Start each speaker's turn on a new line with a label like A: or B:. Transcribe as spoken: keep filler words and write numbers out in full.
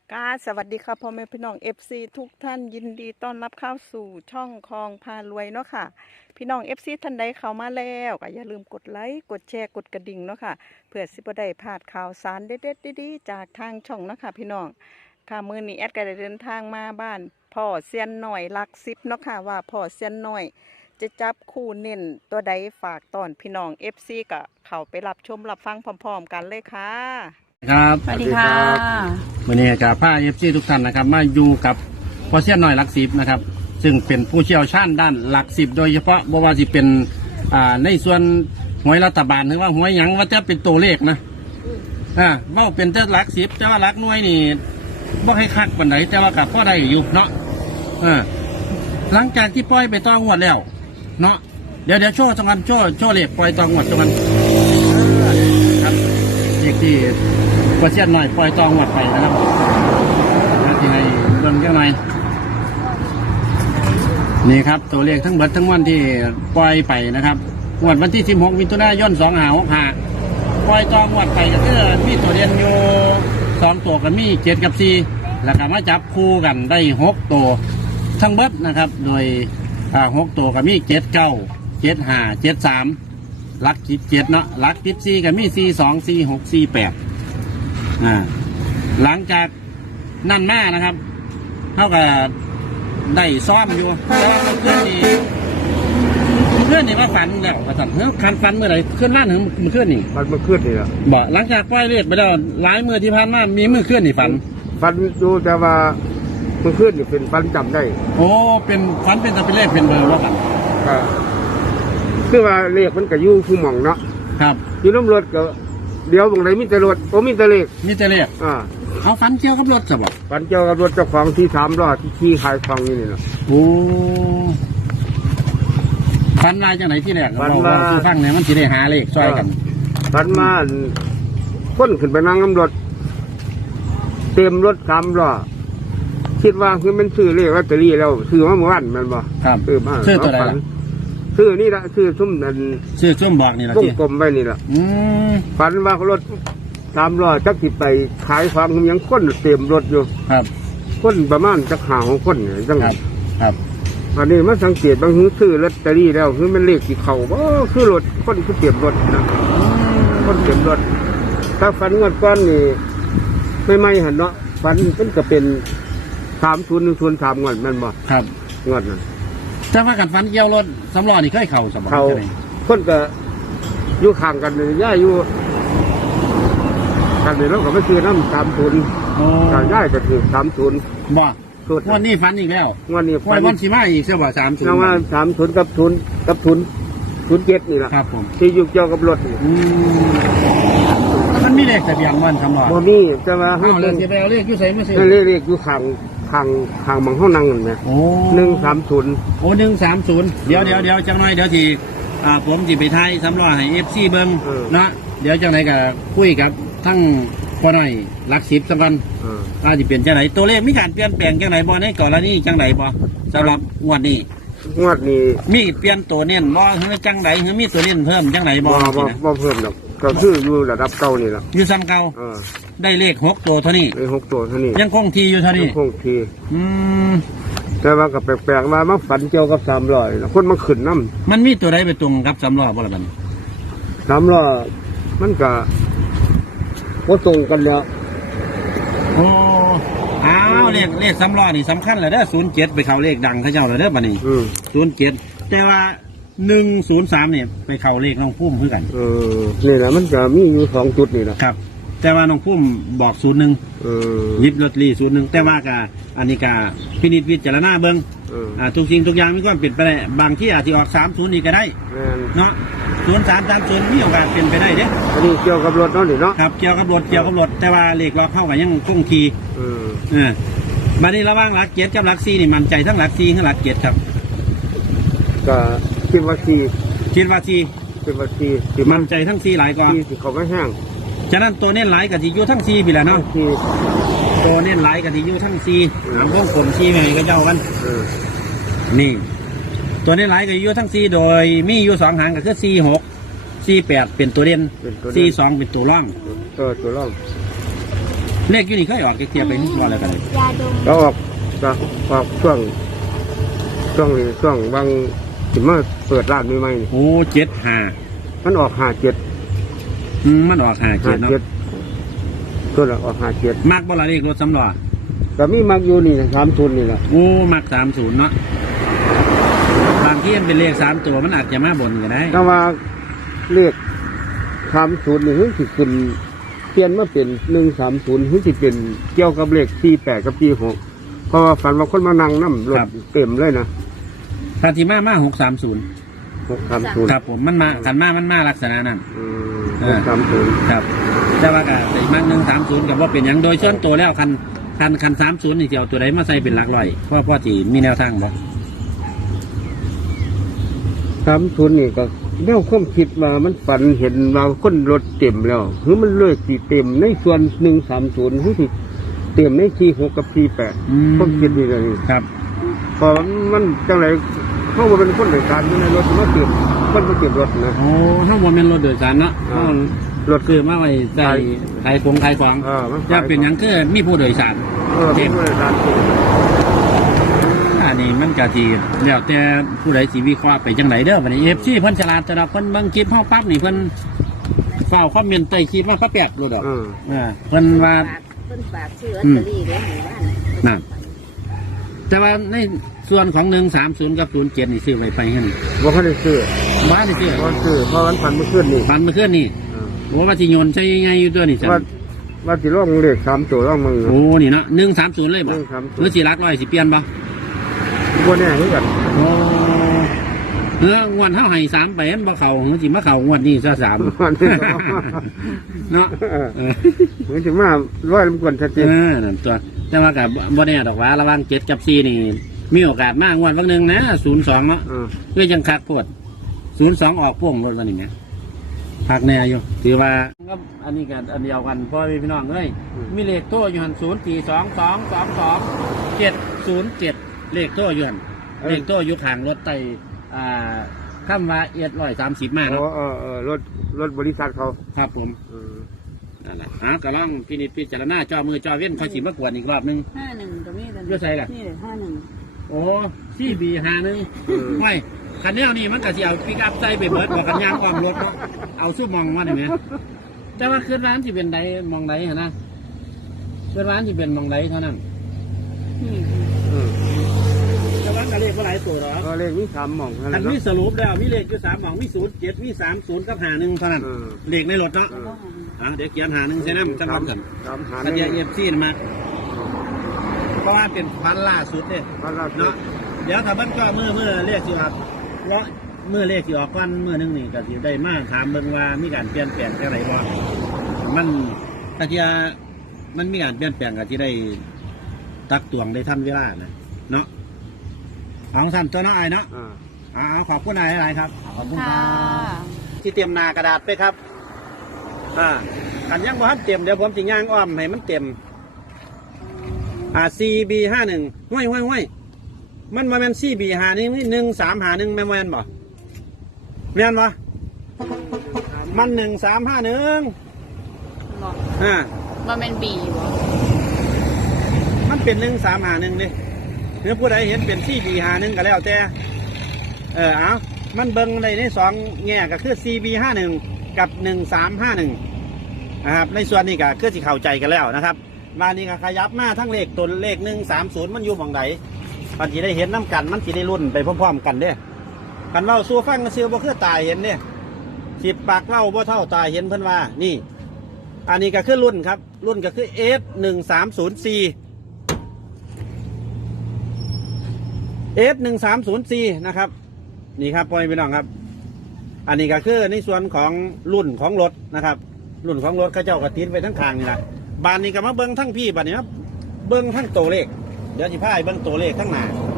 A: กาสวัสดีครับพ่อแม่พี่น้องเอฟซีทุกท่านยินดีต้อนรับเข้าสู่ช่องคลองพารวยเนาะค่ะพี่น้องเอฟซีท่านใดเข้ามาแล้วก็อย่าลืมกดไลค์กดแชร์กดกระดิ่งเนาะค่ะเพื่อสิบ่ได้พลาดข่าวสารเด็ดๆดีๆจากทางช่องเนาะค่ะพี่น้องค่ะมื้อนี้แอดก็ได้เดินทางมาบ้านพ่อเซียนหน่อยหลักสิบเนาะค่ะว่าพ่อเซียนหน่อยจะจับคู่เน้นตัวใดฝากตอนพี่น้องเอฟซีก็เข้าไปรับชมรับฟังพร้อมๆกันเลยค่ะ
B: ครับ
A: สวัสดีค่ะ
B: วันนี้กับผ้าเอฟซีทุกท่านนะครับมาอยู่กับพ่อเสี้ยนหน่อยหลักสิบนะครับซึ่งเป็นผู้เชี่ยวชาญด้านหลักสิบโดยเฉพาะบ่ว่าสิเป็นอ่าในส่วนหวยรัฐบาลหรือว่าหวยหยังว่าจะเป็นตัวเลขนะอ่าเบ้าเป็นเจ้าหลักสิบแต่ว่าหลักหน่วยนี่บ่ให้คักปานไหนแต่ว่ากับพ่อได้อยู่เนาะเออหลังจากที่ปล่อยไปต้องงวดแล้วเนาะเดี๋ยวเดี๋ยวโชว์ตรงกันโชว์โชว์เลขปล่อยต้องงวดตรงกันครับเลขที่พ่อเสี้ยนหน่อยปล่อยต้องงวดไปนะครับที่ให้เบิ่งจังหน่อยนี่ครับตัวเลขทั้งเบิดทั้งวันที่ปล่อยไปนะครับงวดวันที่สิบหกมิถุนายนสองห้าหกห้าปล่อยตองงวดไปก็คือมีตัวเรียนอยู่สองตัวกับมีเจ็ดกับสี่แล้วก็มาจับคู่กันได้หกตัวทั้งเบิดนะครับโดยอ่าหกตัวกับมีเจ็ดเก้าเจ็ดห้าเจ็ดสามลักจิตเจ็ดเนาะลักจิตสี่กับมีสี่สองสี่หกสี่แปดอ่าหลังจากนั่นมานะครับเท่ากับได้ซ้อมอยู่แล้วเพื่อนนี่เพื่อนนี่ว่าฝันแล้วกระสันเฮ้ยคันฝันเมื่อไหร่เคลื่อนล้านถึงมือเคลื่อนนี่
C: ฟันมันขึ้นนี่แหละ
B: บ่หลังจากปล่อยเลือดไปแล้วหลายมือที่ผ่านมามีมือเคลื่อนนี่ฝัน
C: ฟันดูแต่ว่ามันขึ้นนี่เป็นฟันจำได้
B: โอ้เป็นฝันเป็นตะเป็นเลขเป็นเบอร์ว่ากัน
C: ก็คือว่าเลขมันก็อยู่ผู้หม่องเนาะ
B: ครับ
C: อยู่น้ำรถก็เดี๋ยวบางไรมีแต่รถโอ้มีแต่เลข
B: มีแต่เลข
C: อ่า
B: เอาฝันเกี่ยวกับรถจะบอก
C: ฟันเจ้ากับรถเจ้าของที่สามล้อที่ขี่ขายของนี่นี่เนาะ
B: โอ้ฝันลายจังไหนที่แรก
C: ฝัน
B: เรา
C: ว่า
B: ว่าซื้อฟังเนี่ยมันจะได้หาเลขช่วยกัน
C: ฟันมาพ้นขึ้นไปนั่งน้ำรถเต็มรถสามล้อคิดว่าคือมันซื้อเลขลอตเตอรี่แล้วซื้อมาเมื่อวานแมันบ่
B: ครับ
C: ซื้อมา
B: ซื้อตัวใด
C: ฝัน
B: ล่ะ
C: ซื้อนี่ละซื้อซุ่มนั่น
B: ซื้อช่วมบอกนี่ละ
C: วง
B: ที่
C: กลมไว้นี่ละ
B: อืม
C: ฝันว่ารถสามล้อจักสิไปขายของยังคนเต็มรถอยู่
B: ครับ
C: คนประมาณจักหาของคนเนี่ยจัง
B: ครับครับ
C: อันนี้มาสังเกตบางทีซื้อลอตเตอรี่แล้วคือมันเลขที่เขาบ่คือรถคนคือเต็มรถนะคนเต็มรถถ้าฝันงวดก้อนนี่ไม่ไม่หันเนาะฝันเป็นก็เป็นสามศูนย์หนึ่งศูนย์สามงวดแมันบ่
B: ครับ
C: งวดนั้น
B: แต่ว่ากันฟันเกี่ยวรถสำล้อนี่เคยเข่าสมอง
C: เขา
B: ใช่ไหม
C: คนก็อยู่ข้างกันเลยย่าอยู่กันเลยเราก็ไปซื้อน้ำสามศูนย์
B: โอ้
C: ทางย่ายก็ถือสามศูนย์
B: บ่
C: สุด
B: วันนี้ฟันอีกแล้ว
C: งวันนี้
B: วันวันสิมาอีกเสียบ่สามศูน
C: นางว่า
B: ย์
C: สามศูนย์กับศูนย์กับศูนย์ศูนย์เจ็ดนี่แหละ
B: ครับผม
C: ที่อยู่เกี่ยวกับรถนี่
B: อืมมันมีเลขทะเบียนวันสำล้อ
C: โมนี่จะมาให้
B: เอาเล
C: เป็
B: ย
C: น
B: สิไปเอาเลขอยู่ใส่มาสิ
C: ให้เลขอยู่ข้างข้างข้างหมังห้องนั่งนั่นนะ
B: โอ้
C: หนึ่งสามศูนย์
B: โอ้หนึ่งสามศูนย์เดี๋ยวเดี๋ยวเดี๋ยวจังหน่อยเดี๋ยวทีอ่าผมจิไปไทยสำล้อให้เอฟซีเบิ้งเนาะเดี๋ยวจังไหนก็คุยกับทั้งพ่อหน่อยหลักสิบสักกัน
C: อ่า
B: อาจจะเปลี่ยนจังไหนตัวเลขมีการเปลี่ยนแปลงจังไหนบ่ในก่อนแล้วนี่จังไหนบ่สำหรับงวดนี้
C: งวดนี้
B: มีเปลี่ยนตัวเน้นบ่หรือจังไหนหรือมีตัวเน้นเพิ่มจังไหนบ่
C: บ่บ่
B: สินะ
C: บ่เพิ่มหรอกก็คืออยู่ระดับเก่านี่แหละ
B: อยู่ซ้ำเก่า
C: เออ
B: ได้เลขหกตัวเท่านี้
C: ในหกตัวเท่านี้
B: ยังคงทีอยู่เท่านี้
C: คงที
B: อืม
C: แต่ว่าก็แปลกๆมามาฝันเกี่ยวกับสามร้อยนะคนมาขึ้นน้
B: มันมีตัวใดไปตรงกับสำล้อบ่ล่ะบัดนี้
C: ำสามร้อยมันก็บ่ตรงกันแล้ว
B: โอ้อ้าวเลขเลขสำล้อนี่สำคัญเลยเด้อศูนย์เจ็ดไปเข้าเลขดังเขาเจ้าเลยเด้อบัดนี้
C: อืม
B: ศูนย์เจ็ดแต่ว่าหนึ่งศูนย์สามเนี่ยไปเข้าเลขน้องพุ่มคือกัน
C: เออนี่แหละมันจะมีอยู่สองจุดนี่แหละ
B: ครับ แต่ว่าน้องพุ่มบอกศูนย์หนึ่ง
C: เออ
B: ยิบลอตเตอรี่ศูนย์หนึ่งแต่ว่ากาอันนี้กาพินิจวิจารณาเบิ้ง
C: เออ
B: อ่าทุกสิ่งทุกอย่างมีความเปลี่ยนไปได้บางที่อาจจะออกสามศูนย์อีกก็ได้
C: แม่น
B: เนาะศูนย์สามสามศูนย์มีโอกาสเป็นไปได้เด้
C: อันนี้เกี่ยวกับรถเนาะนี่เนาะ
B: ครับเกี่ยวกับรถเกี่ยวกับรถแต่ว่าเลขเราเข้ากันยังคงที
C: เออ
B: เออบัดนี้ระหว่างหลักเจ็ดกับหลักสี่นี่มันใจทั้งหลักสี่ทั้งหลักเจ็ดครับ
C: ก็คิดว่าสี่
B: คิดว่าสี่
C: คิดว่าสี่ที่
B: มั
C: มัน
B: นใจทั้งสี่หลายกว่า
C: สี่ที่เขาไม่แห้ง
B: ฉะนั้นตัวเน้นหลายกับที่อยู่ทั้งสี่ไปแหละเนาะ
C: สี่
B: ตัวเน้นหลายกับที่อยู่ทั้งสี่เอาพวกผมสี่ไปก็เจ้ากัน
C: เออ
B: นี่ ตัวนี้หลายก็อยู่ทั้งสี่โดยมีอยู่สองหางก็คือสี่หกสี่แปดเป็นตัวเด่น
C: เป็นตัว
B: สี่
C: นี้
B: สองเป็นตัวร่อง
C: เออตัวร่อง
B: เลขอยู่นี่เคยออกเทียบไปที่ตัวอะไรกันเลย
D: ยาดม
C: ก็ออกก็ออกช่วงช่วงนี้ช่วงบางถึงมาเปิดร้านใหม่ๆนี่
B: โอ้เจ็ดห้า
C: มันออกห้าเจ็ด
B: อืมมันออกห้าเจ็ดเนาะ
C: เจ็ดตัวละออกห้าเจ็ด
B: มากบ่ละเลขรถสำรอ
C: ก็มีมักอยู่นี่สามทุนนี่แหละ
B: โอ้มากสามศูนย์เนาะบางที่มันเป็นเลขสามตัวมันอาจจะมาบนก็ได้
C: ถ้าว่าเลขสามศูนย์นี่คือสิขึ้นเปลี่ยนมาเป็นหนึ่งสามศูนย์คือสิเป็นเกี่ยวกับเลขสี่แปดกับสี่หกเพราะว่าฝันว่าคนมานั่งน้ำรถเต็มเลยนะ
B: ปฏิมามาหกสามศูนย์
C: หกสามศูนย์
B: ครับผมมันมาขันมามันมาลักษณะนั้น
C: หกสามศูนย์
B: ครับ แต่ว่าก็อีกมักหนึ่งสามศูนย์กับว่าเป็นอย่างโดยส่วนตัวแล้วคันคันคันสามศูนย์นี่จะเอาตัวใดมาใส่เป็นหลักร้อยเพราะพ่อจีมีแนวทางบ่
C: สามศูนย์นี่ก็แนวความคิดว่ามันฝันเห็นว่าคนรถเต็มแล้วหรือมันเลิกสีเต็มในส่วนหนึ่งสามศูนย์หรือสิเต็มในสี่หกกับสี่แปด
B: อืม
C: ความคิดนี่เลย
B: ครับ
C: พอมันจังไรเขาว่าเป็นคนโดยสารอยู่ในรถมาเต็มคนมาเต็มรถนะ
B: โอ้ห้างบนเป็นรถโดยสารเนาะ
C: อ่า
B: รถคือมาไว้ใส่ขายของขายของ
C: เออมัน
B: จะเป็นอย่างคือมีผู้โดยสาร
C: เออเป็นคนโดยสารเต็ม
B: อันนี้มันกะทีแล้วแต่ผู้ใดสิวิเคราะห์ไปจังไหนเด้อวันนี้เอฟซีเพิ่นฉลาดแต่ละเพิ่นเบิ่งคลิปเฮาปั๊บนี่เพิ่นเฝ้าคอมเมนต์ใต้คลิปว่าพระแปดรู้ดอก
C: เออ
B: เออเพิ่นว่า
D: เพิ่นฝากชื่อลอตเตอรี่ไว้ให้บ้าน
B: นั่น แต่ว่าในส่วนของหนึ่งสามศูนย์กับศูนย์เจ็ดนี่ซื้อไว้ไปเฮ็ด
C: ว่าเขาได้ซื้อ
B: บ้านนี่ซื้อ
C: ว่าซื้อเพราะมันฝันเมื่อคืนนี่
B: ฟันเมื่อคืนนี่
C: เออ
B: โอ้ว่าสิโยนใช่ไงอยู่ตัวนี่จ้ะ
C: ว่าว่าสิร่องเลขสามตัวร่องมือ
B: โอ้นี่เนาะหนึ่งสามศูนย์เลยบ่
C: หนึ่งสามศูนย์
B: หรือสิรักร้อยสิเปลี่ยนบ่
C: บนแน่เหมือนกัน
B: โอ้เอองวดเฮาให้สามไปมันบ่เข้ามันสิมาเข้างวดนี้ซะสาม
C: วันที่สอง
B: เนาะ
C: เออ
B: เออ
C: เหมือนถึงมาร้อยลำกวนชัดเจน
B: เออนั่นตัวแต่ว่ากับบ่แน่ดอกว่าระหว่างเจ็ดกับสี่นี่ มีโอกาสมากงวดวันหนึ่งนะศูนย์สองเนาะ
C: เออ
B: เพื่อยังคักปวดศูนย์สองออกพ่วงรถวันนี้เนี่ยพักแน่อยู่ถือว่าก็อันนี้กันอันเดียวกันพ่อพี่น้องเอ้ยมีเลขโต้อยู่หันศูนย์สี่สองสองสองสองเจ็ดศูนย์เจ็ดเลขโต้อยู่หันเลขโต้อยู่ข้างรถไต่อ่าข้ามว่าเอียดร้อยสามสิบมาก
C: เอ
B: เนาะ
C: อเออเออรถรถบริษัทเขา
B: ครับผม
C: เออ
B: นั่นแหละอ่ะก็ลองพินิจพิจารณาจ่อมือจ่อเว้นเขาสิมากวนอีกรอบหนึง
D: ห้าหนึ่งก็มีแต่
B: เยอะใส่ล่ะ
D: นี่เลยห้าหนึ่ง
B: โอ้ซี่บีหาหนึ่งไม่คันนี้นี่มันก็สิเอาปิกอัพใส่ไปเบิดบอกกันยางความรถเนาะเอาสู้มองว่าได้ไหมแต่ว่าคืนร้านที่เป็นใดมองใดเหรอนะคืนร้านที่เป็นมองใดเท่านั้น
D: นี่
C: เออ
B: แต่ว่าก็เลขก็หลายตัวหรอ
C: เออเลขนี้สามหม่องเท่า
B: คั
C: นั้น น
B: มี
C: เนาะ
B: สรุปแล้วมีเลขอยู่สามหมองมีศูนย์เจ็ดมีสามศูนย์กับหาหนึ่งเท่านั้น
C: เออ
B: เลขในรถเนาะ
C: เออ
B: อ่ะเดี๋ยวเขียนหาหนึ่งใช่ไหมจำกันกัน
C: สามหา
B: คัน
C: ห
B: เดี
C: นึ่
B: ยว
C: ง
B: เอฟซีมาเพราะว่าเป็นพันล่าสุดเนี่ย
C: พันละสุ
B: เนาะ
C: ด
B: เดี๋ยวถ้ามันก็มือมือเรียกสิออกเลาะมือเรียกสิออกก้อนมือหนึงนี่ก็สิได้มาถามเบิ่งว่ามีการเปลี่ยนแปลงอะไรบ่มันถ้าที่มันมีการเปลี่ยนแปลงก็ที่ได้ตักตวงได้ทันเวลานะเนาะเอาทำตัวเน้อยเนาะ
C: อ่า
B: เอาเอาขอบคุณนายหลายๆครับขอบคุณค
D: ค่ะ
B: รับที่เตรียมหนากระดาษไปครับอ่ากันยังบ่ทันเตรียมเดี๋ยวผมสิย่างอ้อมให้มันเต็มอ่า ซี บี ห้าหนึ่งห้วยห้วยห้วยมันมาแมน ซี บี หาหนึ่งนี่หนึ่งสามหาหนึ่งแม่นบ่แม่นบ่แม่นบ่มันหนึ่งสามห้าหนึ่ง
D: บอก
B: อ่า
D: ว่าเป็นบีวะ
B: มันเป็นหนึ่งสามหาหนึ่งดิหรือผู้ใดเห็นเป็น ซี บี หาหนึ่งก็แล้วแต่เออเอามันเบิ่งในในสองแง่ก็คือ ซี บี ห้าหนึ่งกับหนึ่งสามห้าหนึ่งนะครับในส่วนนี้ก็คือสิเข้าใจกันแล้วนะครับมานี่ก็ขยับมาทั้งเลขตัวเลขหนึ่งสามศูนย์มันอยู่หม่องไหนมันสิได้เห็นน้ำกันมันสิได้รุ่นไปพร้อมๆกันเด้กันเว้าสู้ฟังซื้อบ่คือตายเห็นเนี่ยสิบปากเว้าบ่เท่าตายเห็นเพิ่นว่านี่ อันนี้ก็คือรุ่นครับ รุ่นก็คือ เอฟ หนึ่งสามศูนย์ ซี เอฟ หนึ่งสามศูนย์ ซี นะครับนี่ครับพ่อพี่น้องครับ อันนี้ก็คือในส่วนของรุ่นของรถนะครับ รุ่นของรถเขาเจ้ากระติดไปทั้งทางนี่แหละบานนี้ก็มาเบิ้งทั้งพี่บานนี้ครับเบิ้งทั้งตัวเลขเดี๋ยวสิพาให้เบิ้งตัวเลขทั้งหน้า